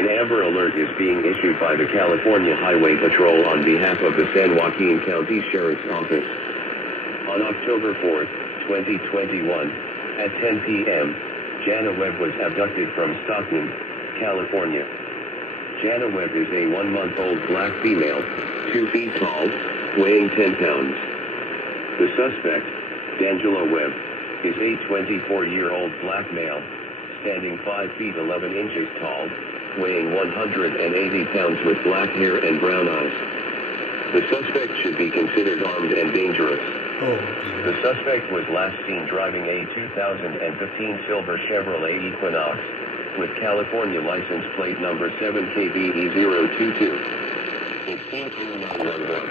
An Amber Alert is being issued by the California Highway Patrol on behalf of the San Joaquin County Sheriff's Office. On October 4, 2021, at 10 p.m., Jana Webb was abducted from Stockton, California. Jana Webb is a 1-month-old black female, 2 feet tall, weighing 10 pounds. The suspect, D'Angelo Webb, is a 24-year-old black male, standing 5 feet 11 inches tall, weighing 180 pounds with black hair and brown eyes. The suspect should be considered armed and dangerous. The suspect was last seen driving a 2015 silver Chevrolet Equinox, with California license plate number 7KBE022. It's 40911.